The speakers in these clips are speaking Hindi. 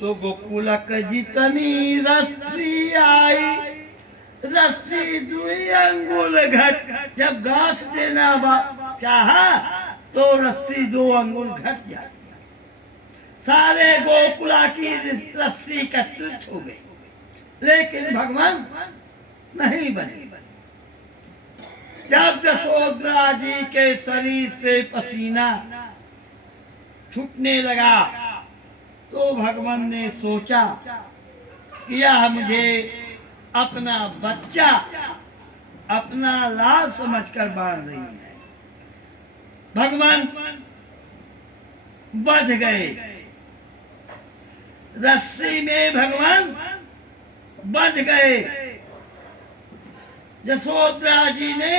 तो गोकुलक जितनी रस्सी आई, रस्सी दुई अंगुल घट। जब गांठ देना चाहा तो रस्सी 2 अंगुल घट जाती है। सारे गोकुला की रस्सी एकत्रित हो गई, लेकिन भगवान नहीं बने। जब यशोधरा जी के शरीर से पसीना छूटने लगा तो भगवान ने सोचा कि यह मुझे अपना बच्चा, अपना लाल समझकर बांध रही है। भगवान बच गए, रस्सी में भगवान बच गए। यशोधरा जी ने,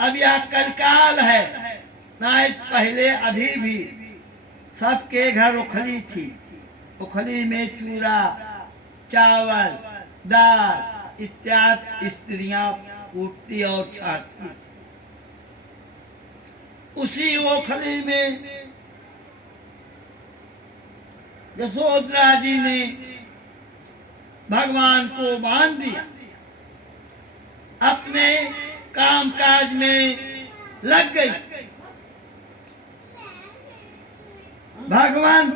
अब यह कलकाल है, नहीं पहले अभी भी सबके घर उखली थी। उखली में चूरा, चावल, दाल इत्यादि स्त्रियां कूटती और छाटती थी। उसी ओखली में यशोधरा जी ने भगवान को बांध दिया, अपने कामकाज में लग गई। भगवान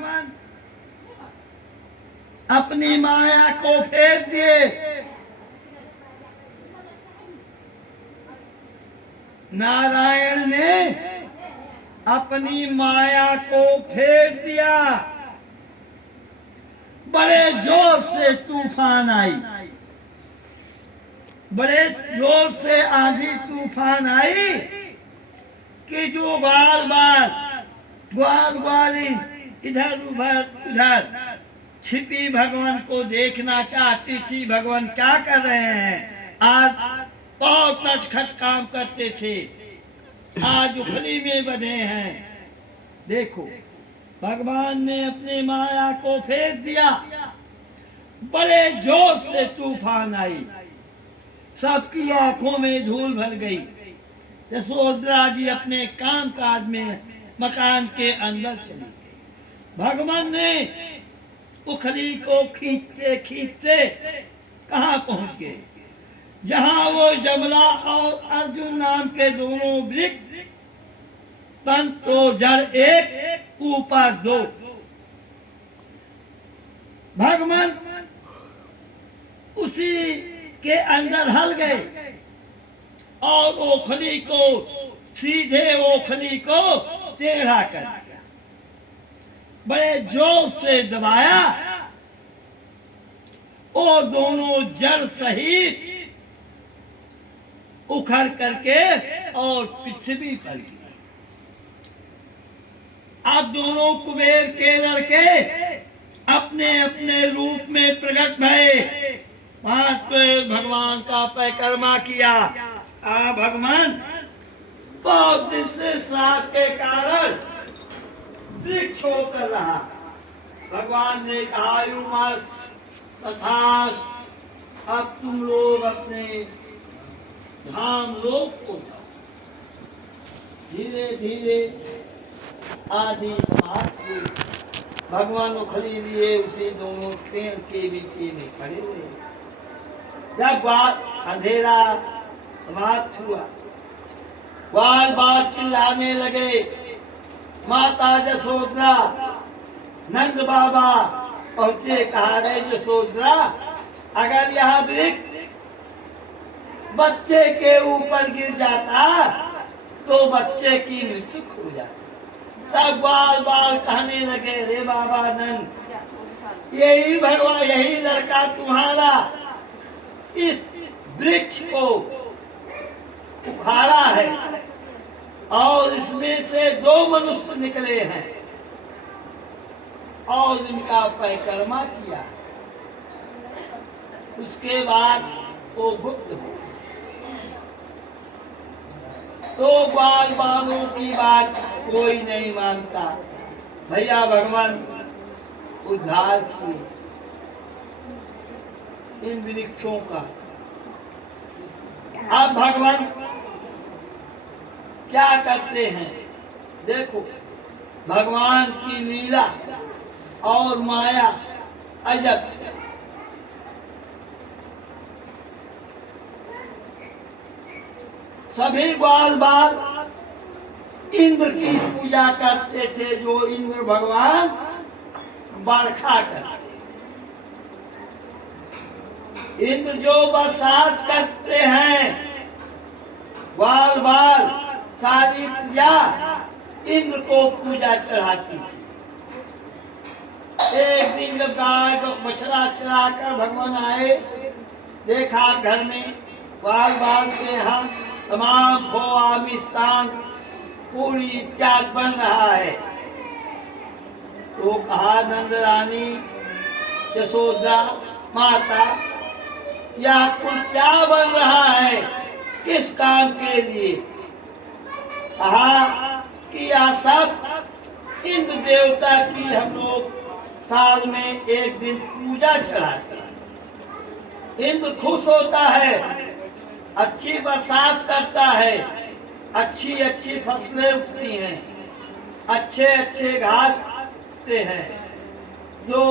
अपनी माया को फेर दिए। नारायण ने अपनी माया को फेर दिया। बड़े जोर से तूफान आई, बड़े जोर से आंधी तूफान आई कि जो ग्वाल ग्वाली इधर उधर छिपी भगवान को देखना चाहती थी। भगवान क्या कर रहे हैं? आज बहुत नटखट काम करते थे, आज उखली में बंधे हैं। देखो, भगवान ने अपनी माया को फेर दिया। बड़े जोर से तूफान आई, सबकी आंखों में धूल भर गई। यशोधरा जी अपने काम काज में मकान के अंदर चली गई। भगवान ने उखली को खींचते खींचते कहाँ पहुंच गए? जहां वो जमला और अर्जुन नाम के दोनों वृक्ष, तन तो जड़ एक, ऊपर 2। भगवान उसी के अंदर हल गए और ओखली को, सीधे ओखली को टेढ़ा कर दिया। बड़े जोर से दबाया, वो दोनों जड़ सहित उखड़ करके और पृथ्वी पर गिरे। अब दोनों कुबेर के लड़के अपने अपने रूप में प्रकट भये। पांच भगवान का परिक्रमा किया। भगवान बहुत दिन से श्राप के कारण वृक्ष होकर रहा। भगवान ने कहा, आयुमत तथास, अब तुम लोग अपने धाम लोक को जाओ। धीरे धीरे आदि समाप्त हुई। भगवान उखली लिए उसी दोनों पेड़ के बीच में खड़े हुए। जब बात अंधेरा समाप्त हुआ, बार बार चिल्लाने लगे, माता यशोधरा, नंद बाबा पहुंचे। कहा, रे यशोधरा, अगर यह वृक्ष बच्चे के ऊपर गिर जाता तो बच्चे की मृत्यु हो जाती। तब बार बार कहने लगे, रे बाबा नंद, यही भगवान, यही लड़का तुम्हारा इस वृक्ष को उखाड़ा है और इसमें से 2 मनुष्य निकले हैं और इनका परिक्रमा किया। उसके बाद वो गुप्त हो। तो बालों की बात कोई नहीं मानता। भैया भगवान उद्धार किए इन वृक्षों का। अब भगवान क्या करते हैं? देखो, भगवान की लीला और माया अजब है। सभी ग्वाल बाल इंद्र की पूजा करते थे, जो इंद्र भगवान बरखा करते। इंद्र जो बरसात करते हैं, ग्वाल बाल सारी प्रजा इंद्र को पूजा चढ़ाती थी। एक दिन जब गाय को बछड़ा चढ़ाकर भगवान आए, देखा घर में ग्वाल बाल के यहाँ तमाम खोआ मिष्टान पूरी इत्यादि बन रहा है। तो कहा नंद रानी यशोदा माता, यह कुल क्या बन रहा है, किस काम के लिए? कहा कि यह सब इंद्र देवता की हम लोग साल में एक दिन पूजा चढ़ाते हैं। इंद्र खुश होता है, अच्छी बरसात करता है, अच्छी अच्छी फसलें उगती हैं, अच्छे अच्छे घास उगते हैं। जो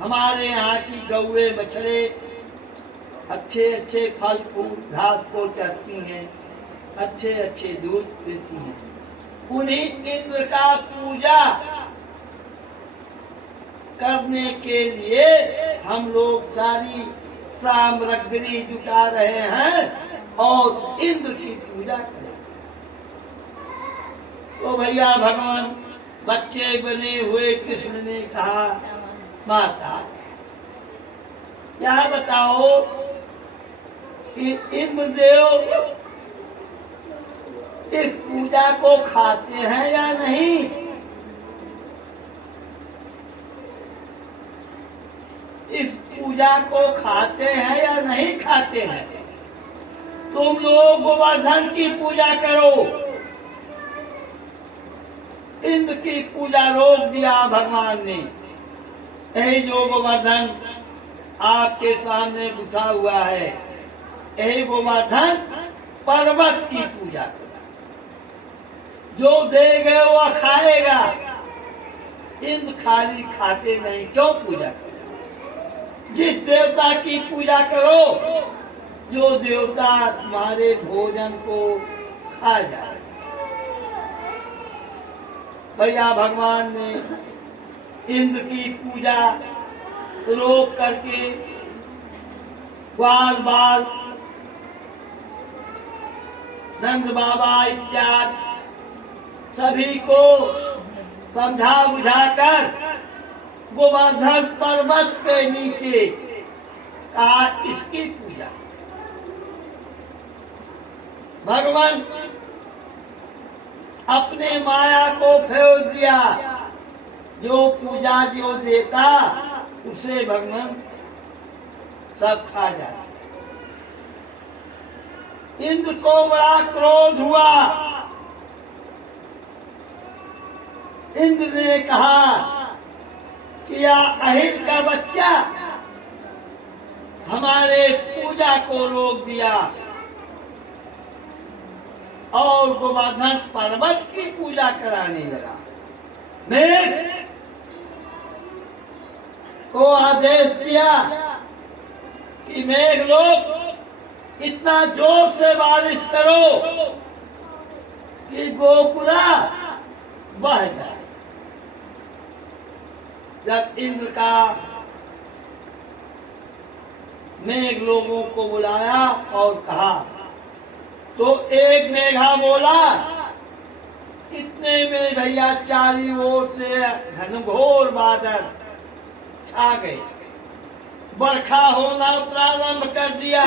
हमारे यहाँ की गौए बछड़े अच्छे अच्छे फल फूल घास को चरती हैं, अच्छे अच्छे दूध देती हैं, उन्हीं इंद्र का पूजा करने के लिए हम लोग सारी सामग्री जुटा रहे हैं और इंद्र की पूजा करें। तो भैया भगवान बच्चे बने हुए कृष्ण ने कहा, माता क्या बताओ कि इंद्रदेव इस पूजा को खाते हैं या नहीं? इस पूजा को खाते हैं या नहीं खाते हैं? तुम लोग गोवर्धन की पूजा करो। इंद्र की पूजा रोक दिया भगवान ने। यही जो गोवर्धन आपके सामने बिछा हुआ है, यही गोवर्धन पर्वत की पूजा करो। जो देगा वो खाएगा। इंद्र खाली खाते नहीं, क्यों पूजा करो? जिस देवता की पूजा करो, जो देवता तुम्हारे भोजन को खा जाए। भैया भगवान ने इंद्र की पूजा रोक करके ग्वाल बाल नंद बाबा इत्यादि सभी को समझा बुझाकर गोवर्धन पर्वत के नीचे कहा इसकी पूजा। भगवान अपने माया को फेंक दिया। जो पूजा जो देता उसे भगवान सब खा जाता। इंद्र को बड़ा क्रोध हुआ। इंद्र ने कहा कि यह अहिर का बच्चा हमारे पूजा को रोक दिया और गोवर्धन पर्वत की पूजा कराने लगा। मेघ को आदेश दिया कि मेघ लोग इतना जोर से बारिश करो कि गोकुला बह जाए। जब इंद्र का मेघ लोगों को बुलाया और कहा, तो एक मेघा बोला, इतने में भैया चारों ओर से घनघोर बादल छा गए। बरखा होना प्रारंभ कर दिया।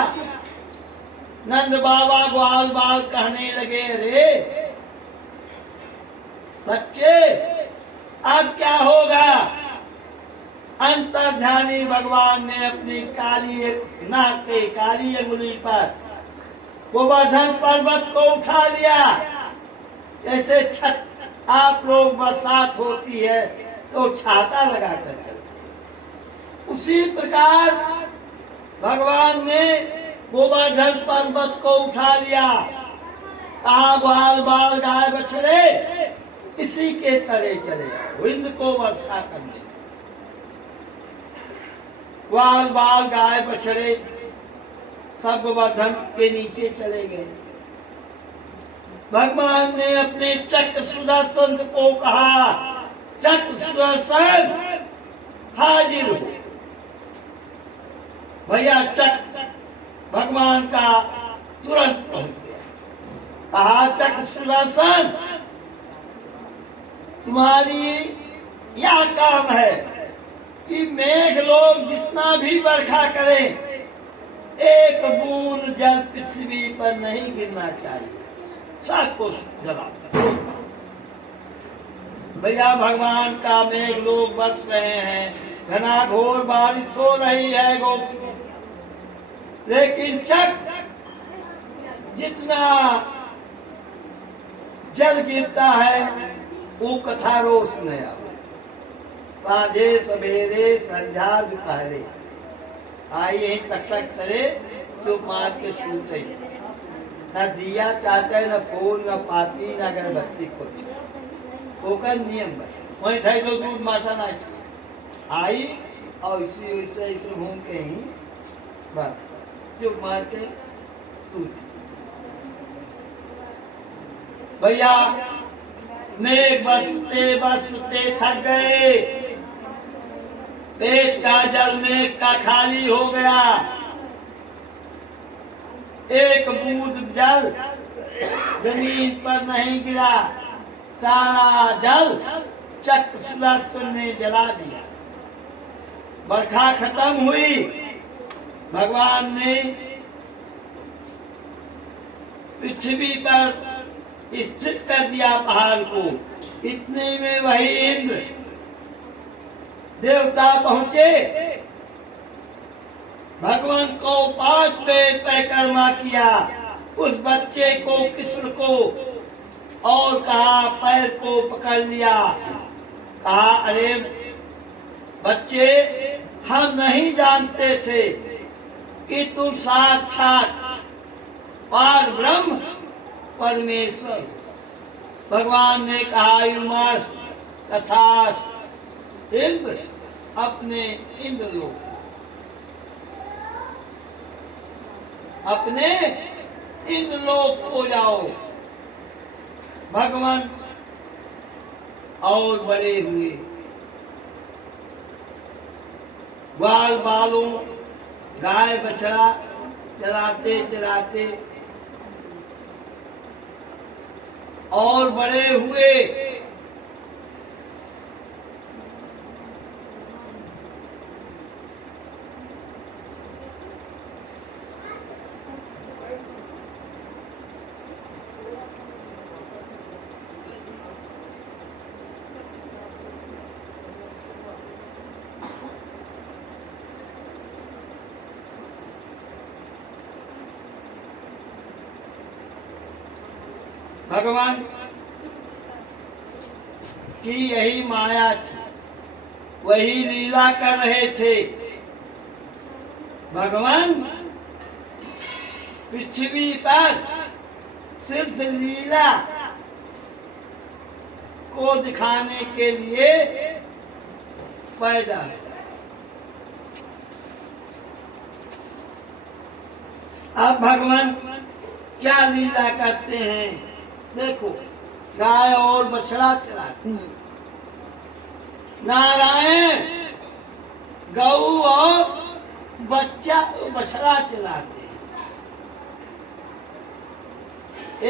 नंद बाबा ग्वाल बाल कहने लगे, रे बच्चे अब क्या होगा? अंतर्ध्यानी भगवान ने अपनी काली नाके काली अंगुली पर गोवर्धन पर्वत को उठा लिया। जैसे छत आप लोग बरसात होती है तो छाता लगा कर चलते, उसी प्रकार भगवान ने गोवर्धन पर्वत को उठा लिया। कहा बाल बाल गाय बछड़े इसी के तले चले आओ, इंद्र को वर्षा करने। ग्वाल बाल गाय बछड़े सब गोवर्धन के नीचे चले गए। भगवान ने अपने चक्र सुदर्शन को कहा, चक्र सुदर्शन हाजिर हो। भैया चक्र भगवान का तुरंत पहुंच गया। कहा, चक्र सुदर्शन तुम्हारी यह काम है कि मेघ लोग जितना भी बरखा करें, एक बूंद जल पृथ्वी पर नहीं गिरना चाहिए, सबको जला। भैया भगवान का मेघ लोग बरस रहे हैं, घना घोर बारिश हो रही है गोपी, लेकिन चक्र जितना जल गिरता है वो कथा रोज नया साझे सवेरे संध्या दोपहरे आइए तक करे जो मार के सूते, न दिया चाहते, न फूल, न पाती, न अगरबत्ती, कुछ होकर नियम बस वही थे जो दूध माता ना आई और इसी ऐसे घूम के ही बस जो मार के सूते। भैया मेघ बरसते बरसते थक गए, पेट का जल मेघ का खाली हो गया, एक बूंद जल जमीन पर नहीं गिरा, सारा जल चक्र सुदर्शन ने जला दिया। बरखा खत्म हुई, भगवान ने पृथ्वी पर स्थित कर दिया पहाड़ को। इतने में वही इंद्र देवता पहुंचे, भगवान को 5 वेद परिक्रमा किया, उस बच्चे को कृष्ण को, और कहा पैर को पकड़ लिया, कहा अरे बच्चे हम नहीं जानते थे कि तुम साक्षात पार ब्रह्म परमेश्वर। भगवान ने कहा युमास तथा इंद्र अपने इंद्र लोग, अपने इंद्र लोग को जाओ। भगवान और बड़े हुए, ग्वाल बालों गाय बछड़ा चराते चराते और बड़े हुए। भगवान की यही माया थी, वही लीला कर रहे थे। भगवान पृथ्वी पर सिर्फ लीला को दिखाने के लिए पैदा। अब भगवान क्या लीला करते हैं देखो, गाय और बछड़ा चराते हैं, नारायण गऊ और बछड़ा चलाते हैं।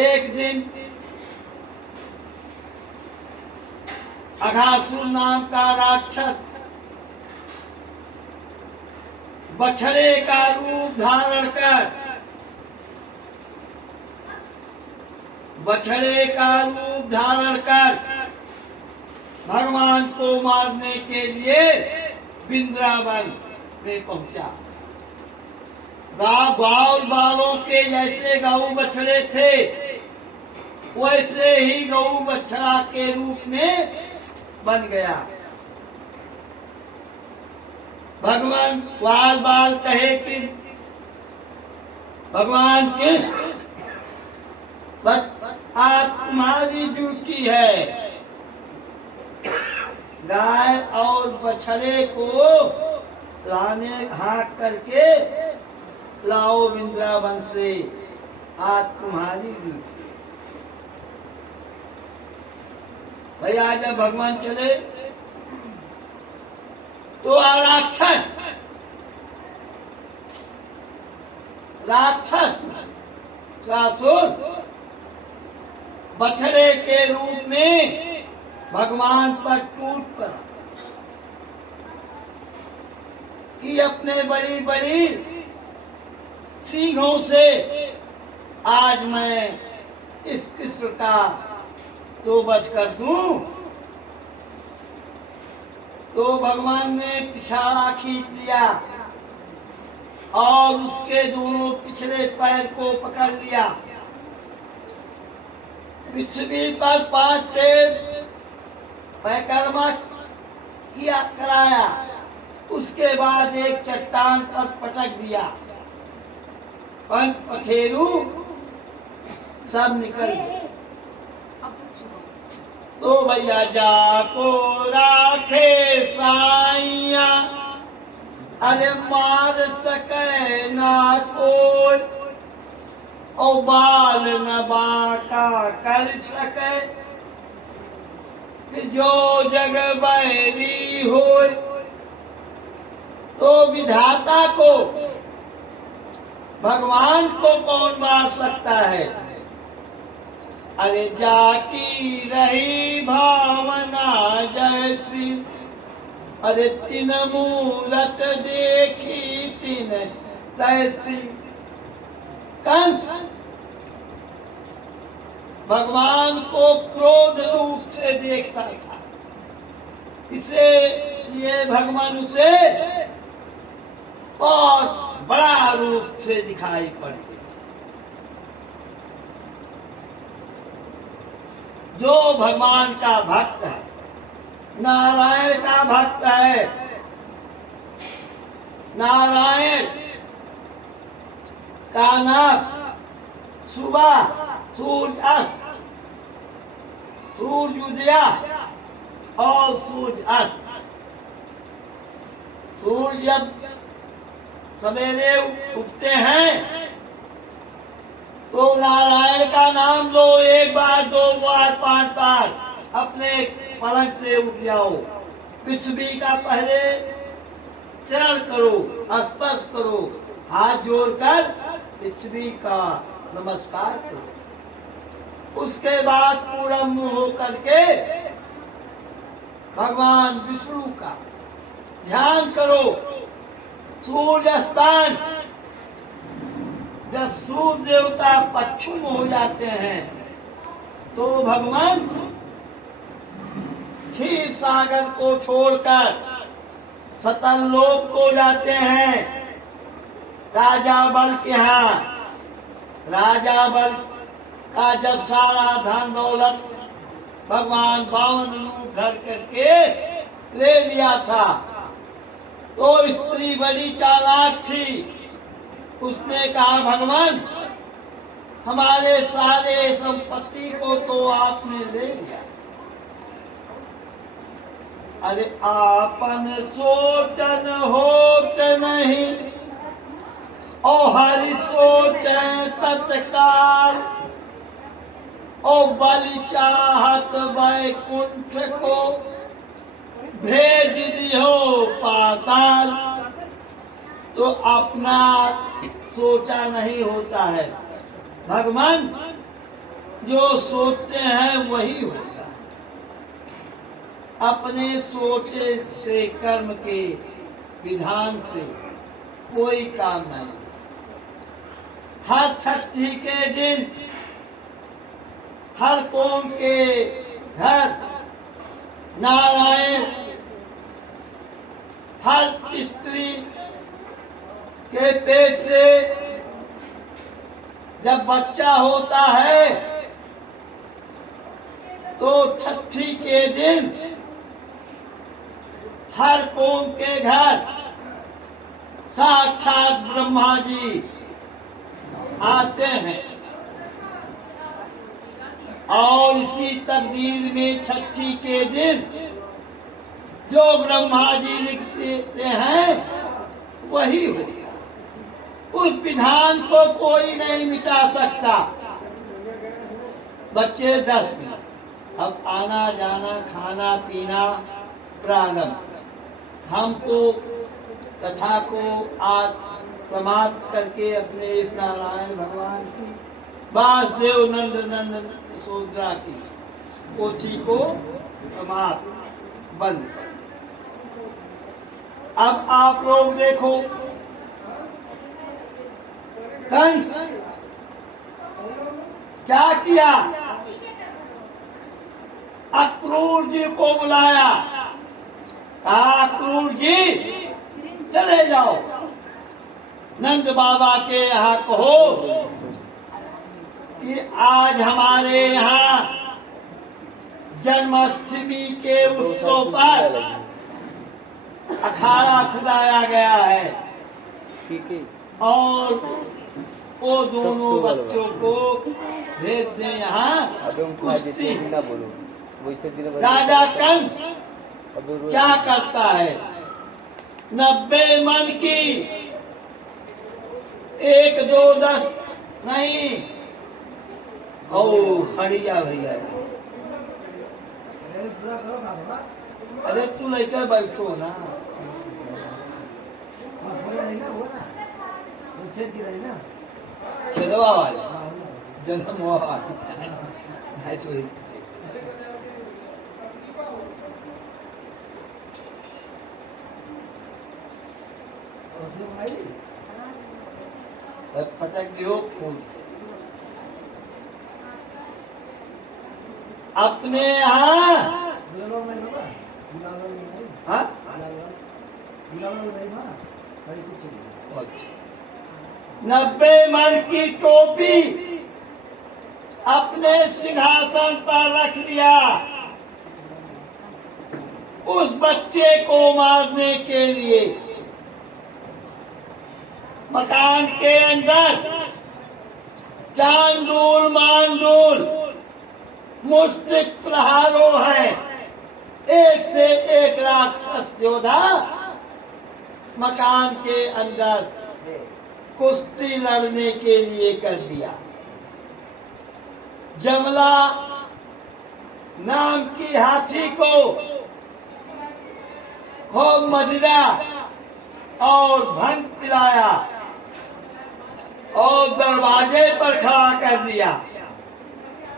एक दिन अघासुर नाम का राक्षस बछड़े का रूप धारण कर, बछड़े का रूप धारण कर भगवान को मारने के लिए वृंदावन में पहुंचा। ग्वाल बालों के जैसे गऊ बछड़े थे, वैसे ही गऊ बछड़ा के रूप में बन गया। भगवान ग्वाल बाल कहे कि भगवान कृष्ण आज तुम्हारी ड्यूटी है, गाय और बछड़े को लाने हाँक करके लाओ वृंदावन से, आज तुम्हारी ड्यूटी है। भैया जब भगवान चले तो राक्षस बछड़े के रूप में भगवान पर टूट पड़ा कि अपने बड़ी बड़ी सींगों से आज मैं इस कृष्ण का तो बच कर दूं। तो भगवान ने पिछाड़ा खींच लिया और उसके दोनों पिछले पैर को पकड़ लिया। पृथ्वी पर 5 पैर परिक्रमा किया कराया, उसके बाद एक चट्टान पर पटक दिया। पंच पखेरु सब निकल गए। तो भैया जाको राखे साइया, अरे मार सके ना कोई, ओ बाल न बाका कर सके, कि जो जग बैरी हो। तो विधाता को, भगवान को कौन मार सकता है? अरे जाकी रही भावना जैसी, अरे तीन मूरत देखी तीन तैसी। कंस भगवान को क्रोध रूप से देखता था, इसे ये भगवान उसे बहुत बड़ा रूप से दिखाई पड़ते। जो भगवान का भक्त है, नारायण का भक्त है, नारायण का नाम सुबह सूर्य अस्त, सूर्य उदया और सूर्य अस्त। सूर्य जब सवेरे उठते हैं तो नारायण का नाम लो, 1 बार 2 बार 5 बार अपने पलंग से उठ जाओ। पृथ्वी का पहले चरण करो, स्पर्श करो, हाथ जोड़कर पृथ्वी का नमस्कार करो। उसके बाद पूरा मुंह होकर के भगवान विष्णु का ध्यान करो। सूर्यास्तान, जब सूर्य देवता पश्चिम हो जाते हैं तो भगवान क्षीर सागर को छोड़कर सतल लोक को जाते हैं। राजा बल के यहाँ, राजा बल का जब सारा धन दौलत भगवान 52 रूप धर करके ले लिया था, तो स्त्री बड़ी चालाक थी। उसने कहा भगवान हमारे सारे संपत्ति को तो आपने ले लिया, अरे आपन सोचन होत नहीं, ओ हरि सोचे तत्काल, ओ बलि चाहत वैकुंठ को भेज दियो पाताल। तो अपना सोचा नहीं होता है, भगवान जो सोचते हैं वही होता है। अपने सोचे से कर्म के विधान से कोई काम नहीं। हर छठी के दिन हर कौम के घर नारायण, हर स्त्री के पेट से जब बच्चा होता है तो छठी के दिन हर कौम के घर साक्षात ब्रह्मा जी आते हैं। और इसी तकदीर में छठी के दिन जो ब्रह्मा जी लिखते हैं वही हो। उस विधान को कोई नहीं मिटा सकता। बच्चे 10 मिनट, अब आना जाना खाना पीना प्रारंभ। हमको कथा को आज समाप्त करके अपने इस नारायण भगवान की वासुदेव नंद नंद यशोदा की पोथी को समाप्त बंद। अब आप लोग देखो, कंस क्या किया? अक्रूर जी को बुलाया, कहा अक्रूर जी चले जाओ नंद बाबा के यहाँ, कहो कि आज हमारे यहाँ जन्माष्टमी के उत्सव पर अखाड़ा खुदाया गया है और वो दोनों बच्चों को भेज दें यहाँ कुश्ती। राजा कंस क्या करता है? 90 मन की, 1 2 10 नहीं। ओ हरिया भैया, अरे तू लेकर बैठो ना, चलवा वाले जन्म फटक गयो फूल। अपने यहाँ 90 मन की टोपी अपने सिंहासन पर रख लिया। उस बच्चे को मारने के लिए मकान के अंदर चांदूल मांदूल मुश्तिक प्रहारों है। एक से एक राक्षस योद्धा मकान के अंदर कुश्ती लड़ने के लिए कर दिया। जमला नाम की हाथी को खूब मदिरा और भंग पिलाया और दरवाजे पर खड़ा कर दिया।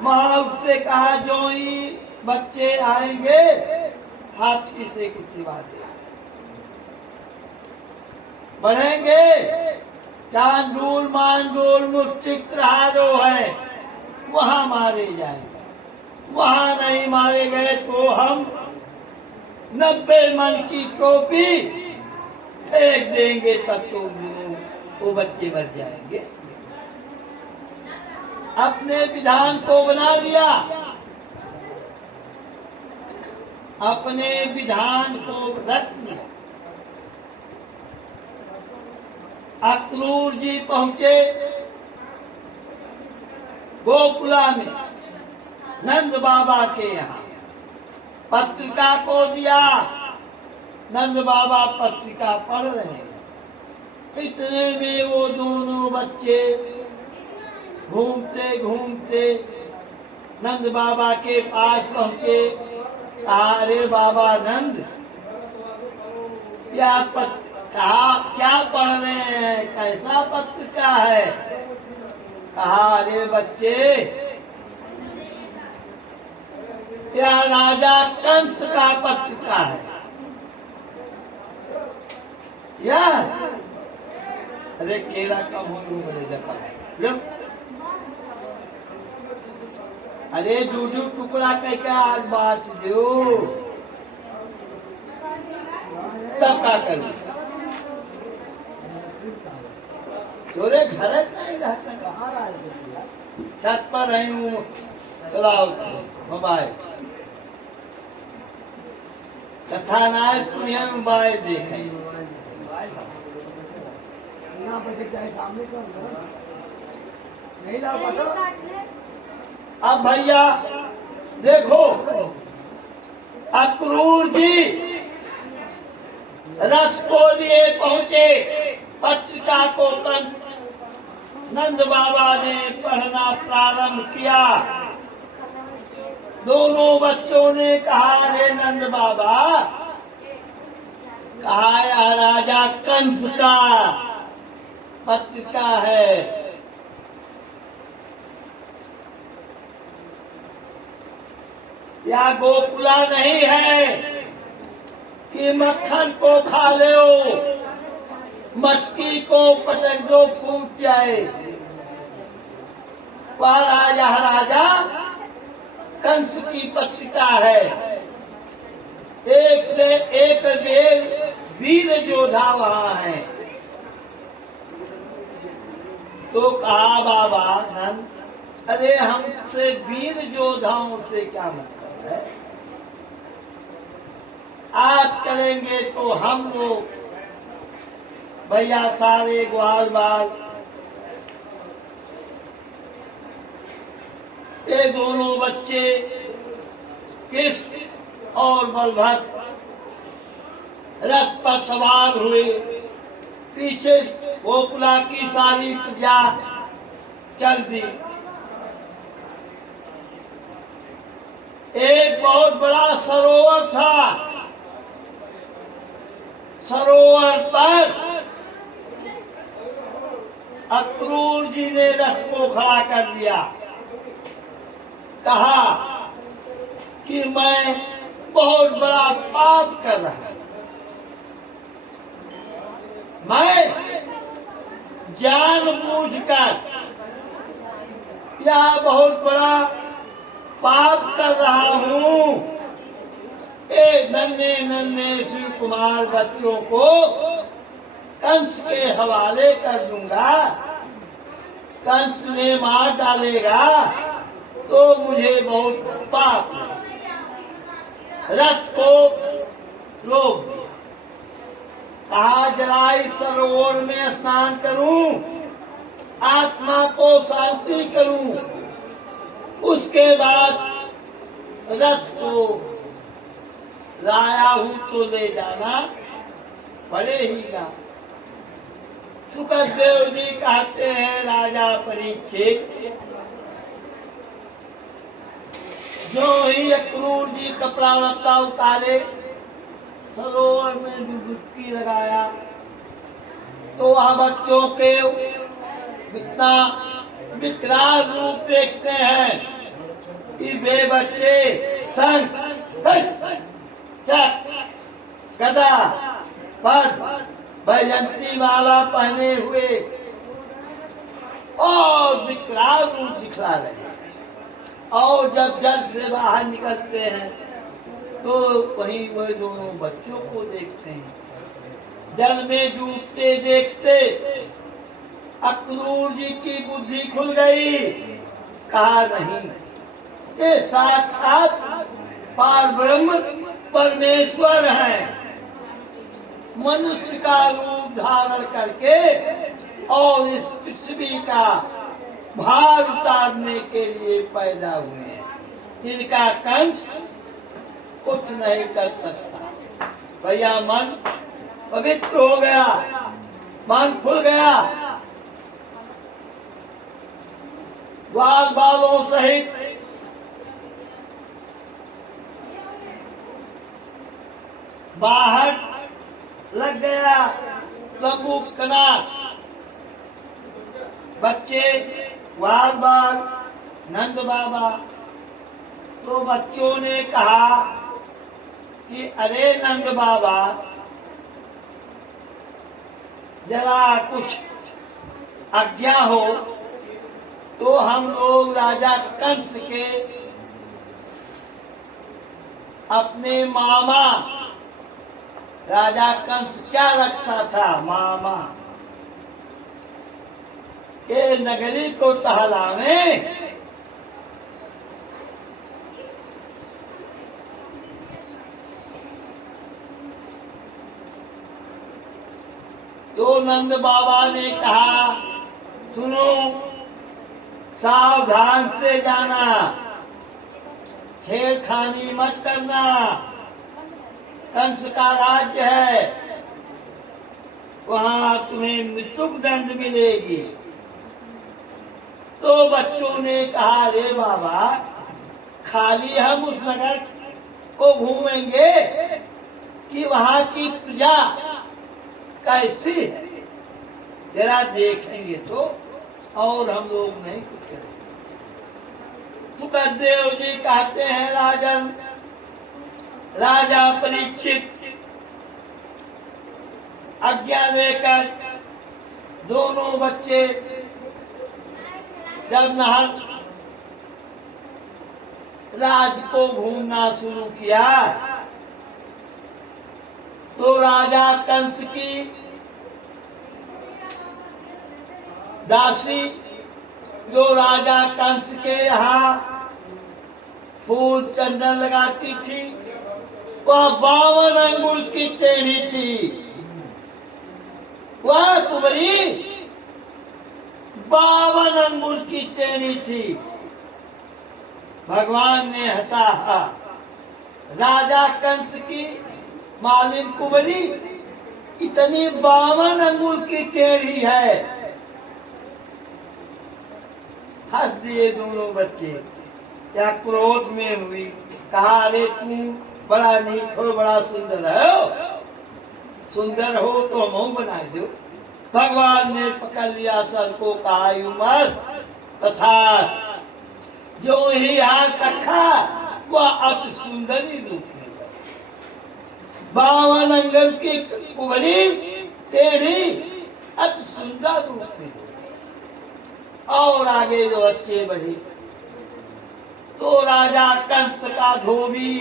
वहां उससे कहा जो ही बच्चे आएंगे हाथी से कुचलवा दे, बढ़ेंगे चांदूल मांडूल मुश्तिक प्रहारो है वहां मारे जाएंगे। वहां नहीं मारे गए तो हम 90 मन की टोपी फेंक देंगे, तब तो वो बच्चे मर जाएंगे। अपने विधान को बना लिया, अपने विधान को रख लिया। अक्रूर जी पहुंचे गोकुला में नंद बाबा के यहाँ, पत्रिका को दिया। नंद बाबा पत्रिका पढ़ रहे हैं। इतने में वो दोनों बच्चे घूमते घूमते नंद बाबा के पास पहुंचे। अरे बाबा नंद, क्या कहा क्या पढ़ रहे हैं, कैसा पत्रिका है? कहा अरे बच्चे, यह राजा कंस का पत्रिका है। यह अरे केला कम हो बोले जब अरे जूजू टुकड़ा कह आज बात दो, तब क्या करूं? तोरे घर नहीं रह सका, छत पर रही हूँ, चलाओ मोबाइल कथा ना सुनिए, मोबाइल देखें। अब भैया देखो, अक्रूर जी रस को लिए पहुंचे। पत्रिका को नंद बाबा ने पढ़ना प्रारंभ किया। दोनों बच्चों ने कहा, रे नंद बाबा, कहा यह राजा कंस का पत्रिका है। या गोकुला नहीं है कि मक्खन को खा लो, मटकी को पटक दो फूट जाए। यह राजा कंस की पत्रिका है। एक से एक वीर योद्धा वहां है। तो कहा बाबा नंद, अरे हमसे वीर योद्धाओं से क्या मतलब है? आज करेंगे तो हम लोग भैया सारे ग्वाल बाल, ये दोनों बच्चे कृष्ण और बलभद्र रथ पर सवार हुए। पीछे गोकुला की सारी प्रजा चल दी। एक बहुत बड़ा सरोवर था। सरोवर पर अक्रूर जी ने रथ को खड़ा कर दिया। कहा कि मैं बहुत बड़ा पाप कर रहा हूं। मैं जानबूझकर यह बहुत बड़ा पाप कर रहा हूं। एक नन्हे नन्हे शिव कुमार बच्चों को कंस के हवाले कर दूंगा। कंस ने मार डालेगा तो मुझे बहुत पाप। रथ को रोक दिया। कहा जरा इस सरोवर में स्नान करूं, आत्मा को शांति करूं, उसके बाद रथ को लाया हूं तो ले जाना पड़ेगा। सुखदेव जी कहते हैं, राजा परीक्षित, जो ही अक्रूर जी कपड़ा लत्ता उतारे, सरोवर में डुबकी लगाया, तो वह बच्चों के इतना विकराल रूप देखते हैं कि वे बच्चे शंख, चक्र, गदा, पद्म, वैजयंती माला पहने हुए और विकराल रूप दिखला रहे। और जब जल से बाहर निकलते हैं तो वहीं वह दोनों बच्चों को देखते हैं। जल में डूबते देखते अक्रूर जी की बुद्धि खुल गई। कहा नहीं, ये साक्षात पारब्रह्म परमेश्वर है। मनुष्य का रूप धारण करके और इस पृथ्वी का भार उतारने के लिए पैदा हुए हैं। इनका कंस कुछ नहीं कर सकता। भैया मन पवित्र हो गया, मन खुल गया। ग्वाल बालों सहित बाहर लग गया तंबू कनार। बच्चे ग्वाल बाल, नंद बाबा। तो बच्चों ने कहा कि अरे नंद बाबा, जरा कुछ आज्ञा हो तो हम लोग राजा कंस के अपने मामा, राजा कंस क्या रखता था, मामा के नगरी को टहलाने। तो नंद बाबा ने कहा, सुनो, सावधान से जाना, छेड़खानी मत करना। कंस का राज्य है, वहां तुम्हें मृत्युक दंड मिलेगी। तो बच्चों ने कहा, रे बाबा, खाली हम उस नगर को घूमेंगे कि वहां की प्रजा कैसी है, जरा देखेंगे तो, और हम लोग नहीं कुछ करेंगे। सुखदेव जी कहते हैं, राजन, राजा परीक्षित आज्ञा लेकर दोनों बच्चे जब नहर राज को घूमना शुरू किया तो राजा कंस की दासी, जो राजा कंस के यहाँ फूल चंदन लगाती थी, वह 52 अंगुल की टेढ़ी थी। वह कुंवरी 52 अंगुल की टेढ़ी थी। भगवान ने हंसा, राजा कंस की मालिन कुंवरी इतनी 52 अंगुल की टेढ़ी है। हंस दिए दोनों बच्चे। या क्रोध में हुई, कहा, अरे तू बड़ा नीक हो, बड़ा सुंदर हो, सुंदर हो तो मुंह बना दो। भगवान ने पकड़ लिया सर को, कहा, उमर तथा जो ही हाथ रखा वह अति सुंदरी रूप में 52 अंगुल की कुंवरी टेढ़ी अति सुंदर रूप में। और आगे जो बच्चे बढ़े तो राजा कंस का धोबी,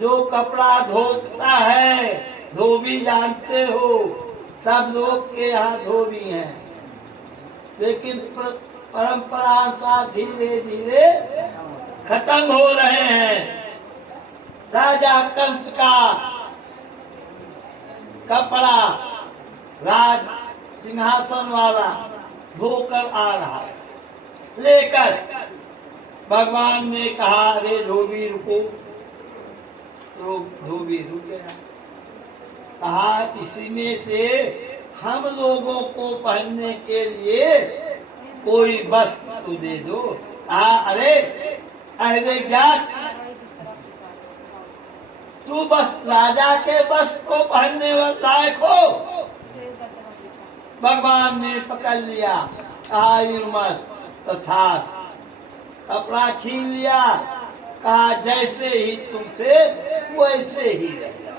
जो कपड़ा धोता है, धोबी जानते हो, सब लोग के यहाँ धोबी हैं, लेकिन परंपरा का धीरे धीरे खत्म हो रहे हैं। राजा कंस का कपड़ा राज सिंहासन वाला धोकर आ रहा है, लेकर भगवान ने कहा, रे धोबी रुको। तो धोबी रुक गया। कहा, इसी में से हम लोगों को पहनने के लिए कोई वस्त्र तो दे दो। अरे अरे क्या तू बस राजा के वस्त्र को पहनने लायक हो? भगवान ने पकड़ लिया, तथा कपड़ा छीन लिया, कहा, जैसे ही तुमसे वैसे ही रहे।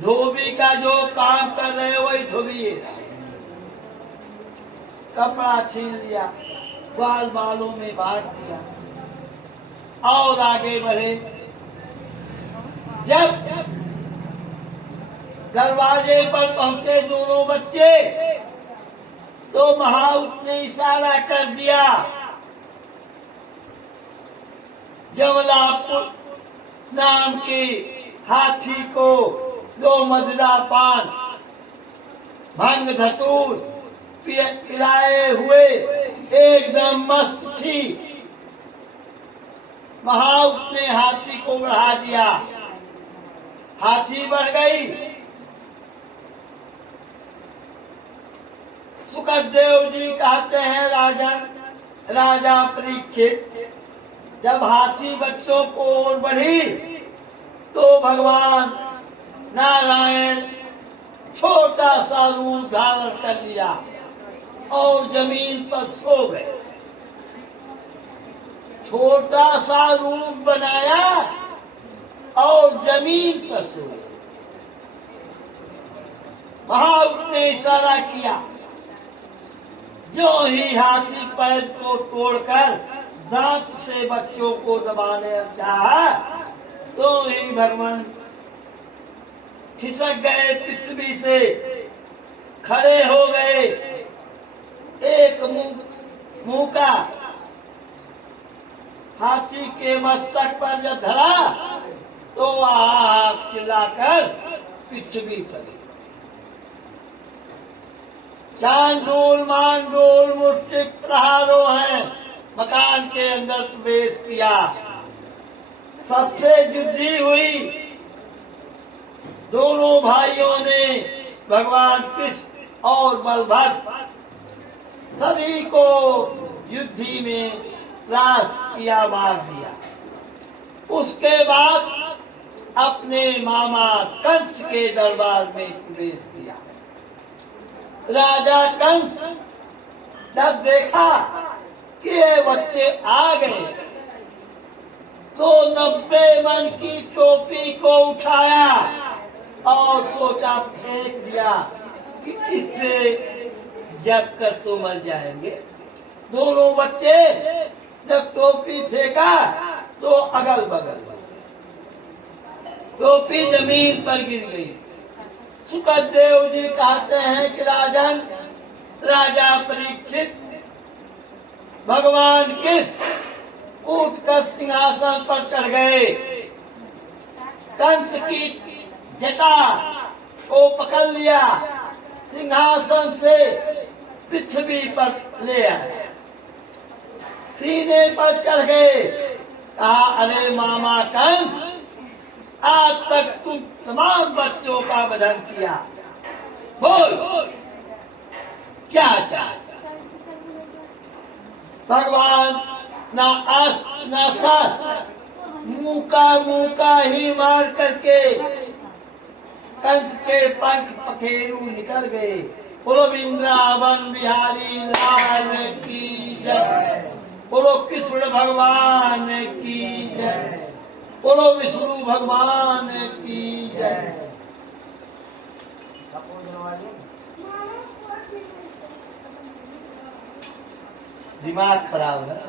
धोबी का जो काम कर रहे वही धोबी है। कपड़ा छीन लिया, बाल बालों में बांट दिया और आगे बढ़े। जब दरवाजे पर पहुंचे दोनों बच्चे तो महाउत ने इशारा कर दिया, जमलापुर नाम के हाथी को जो मदिरा पान भंग धतूर पिलाए हुए एकदम मस्त थी। महाउत ने हाथी को बढ़ा दिया, हाथी बढ़ गई। सुखदेव जी कहते हैं, राजा परीक्षित जब हाथी बच्चों को ओर बढ़ी तो भगवान नारायण छोटा सा रूप धारण कर लिया और जमीन पर सो गए। छोटा सा रूप बनाया और जमीन पर सो गए। महाउत ने इशारा किया, जो ही हाथी पैर को तोड़कर दांत से बच्चों को दबाने चाहा तो ही भगवान खिसक गए, पृथ्वी से खड़े हो गए। एक मुंह का हाथी के मस्तक पर जब धरा तो वह हाथ खिलाकर पृथ्वी पर चांदोल मांडोल मुष्टिक प्रहारों है मकान के अंदर प्रवेश किया। सबसे युद्धि हुई, दोनों भाइयों ने भगवान कृष्ण और बलभद्र सभी को युद्धि में त्रास किया, मार दिया। उसके बाद अपने मामा कंस के दरबार में प्रवेश किया। राजा कंस जब देखा कि ये बच्चे आ गए तो 90 मन की टोपी को उठाया और सोचा, फेंक दिया कि इससे जब कर तो मर जाएंगे। दोनों बच्चे जब टोपी फेंका तो अगल बगल टोपी जमीन पर गिर गई। सुखदेव जी कहते हैं कि राजन, राजा परीक्षित भगवान कृष्ण कूद कर सिंहासन पर चढ़ गए। कंस की जटा को पकड़ लिया, सिंहासन से पृथ्वी पर ले आए, सीने पर चढ़ गए। कहा, अरे मामा कंस, आज तक तुम तमाम बच्चों का वधन किया, बोल क्या चाहता? भगवान ना आस ना सास, मुंह का ही मार करके कंस के पंख पखेरु निकल गए। बोलो वृंदावन बिहारी लाल की जय, बोलो कृष्ण भगवान की जय, बोलो विष्णु भगवान की जय। दिमाग खराब है।